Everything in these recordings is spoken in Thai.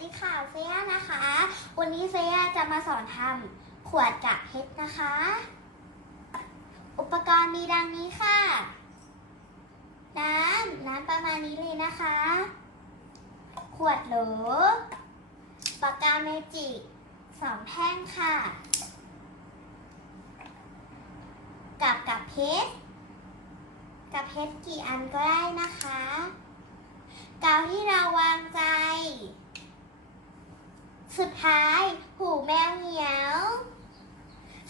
ดีค่ะเฟยนะคะ วันนี้เฟยจะมาสอนทำขวดกะเพชรนะคะ อุปกรณ์มีดังนี้ค่ะ น้ำน้ำประมาณนี้เลยนะคะ ขวดโหลปากกาเมจิกสองแท่งค่ะ กับกับเพชรกับเพชรกี่อันก็ได้นะคะ กาวที่เราวางใจ สุดท้าย หูแมวเหมียว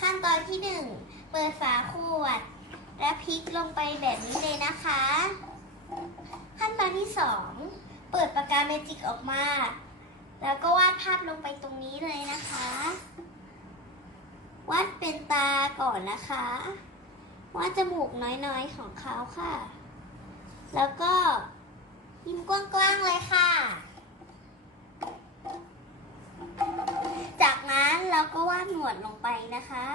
ขั้นตอนที่หนึ่งเปิดฝาขวด และพลิกลงไปแบบนี้เลยนะคะ ขั้นตอนที่สองเปิดปากกาเมจิกออกมา แล้วก็วาดภาพลงไปตรงนี้เลยนะคะ วาดเป็นตาก่อนนะคะ วาดจมูกน้อยๆของเขาค่ะ แล้วก็ยิ้มกว้างๆเลยค่ะ วาดหนวดลงไปนะคะ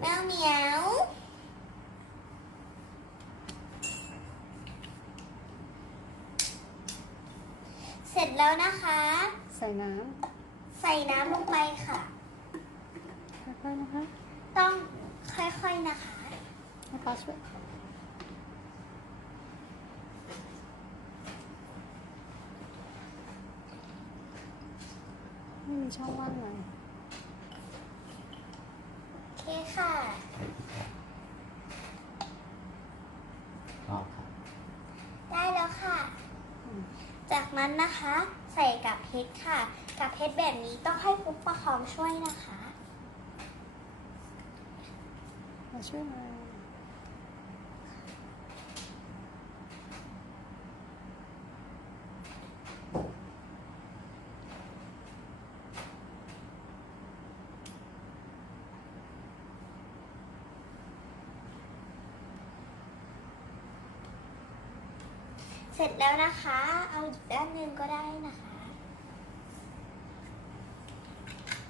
แมวเหมียวเสร็จแล้วนะคะ ใส่น้ใส่น้ำลงไปค่ะำค่อยๆนะคะต้องค่อยๆนะคะ ให้ป้าช่วย ม่มีช่องว่างเลยโอเคค่ะชอบครับได้แล้วค่ะ อืมจากนั้นนะคะใส่กับเพชรค่ะ กับเพชรแบบนี้ต้องให้ปุ๊บประคองช่วยนะคะ มาช่วยมา เสร็จแล้วนะคะ เอาอีกด้านหนึ่งก็ได้นะคะ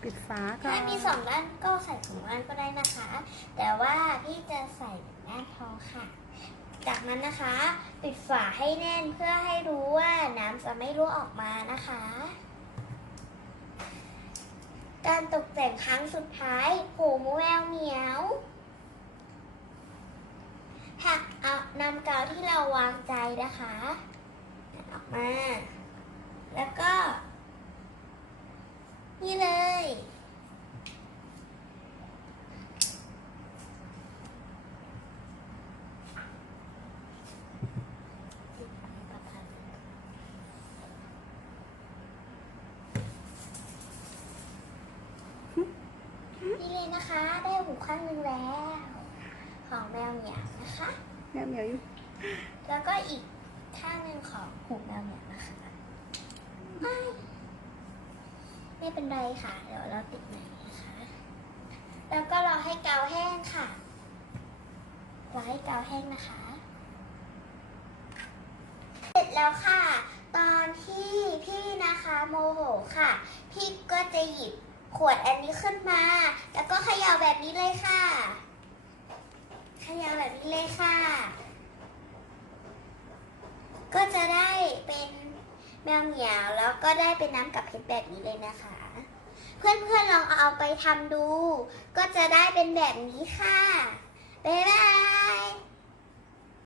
ปิดฝาก่อนถ้ามีสองด้านก็ใส่สองด้านก็ได้นะคะ แต่ว่าพี่จะใส่หนึ่งด้านพอค่ะ จากนั้นนะคะ ปิดฝาให้แน่นเพื่อให้รู้ว่าน้ำจะไม่รั่วออกมานะคะ การตกแต่งครั้งสุดท้ายหูมูแมวเหมียวหัก เอานำกาวที่เราวางใจนะคะออกมา แล้วก็ นี่เลย นี่เลยนะคะ ได้หูข้างหนึ่งแล้ว ของแมวเหมียวนะคะ แม่เหมียวอยู่แล้วก็อีกข้าหนึ่งของหูแมวเหมียวนะคะไม่ไม่เป็นไรค่ะ เดี๋ยวเราติดใหม่นะคะ แล้วก็รอให้กาวแห้งค่ะรอให้กาวแห้งนะคะ เสร็จแล้วค่ะ ตอนที่พี่นะคะโมโหค่ะ พี่ก็จะหยิบขวดอันนี้ขึ้นมา แล้วก็เขย่าแบบนี้เลยค่ะ ย่าแบบนี้เลยค่ะ ก็จะได้เป็นแมวเหมียวแล้วก็ได้เป็นน้ำกับเพชรแบบนี้เลยนะคะ เพื่อนๆลองเอาไปทำดู ก็จะได้เป็นแบบนี้ค่ะ บ๊ายบาย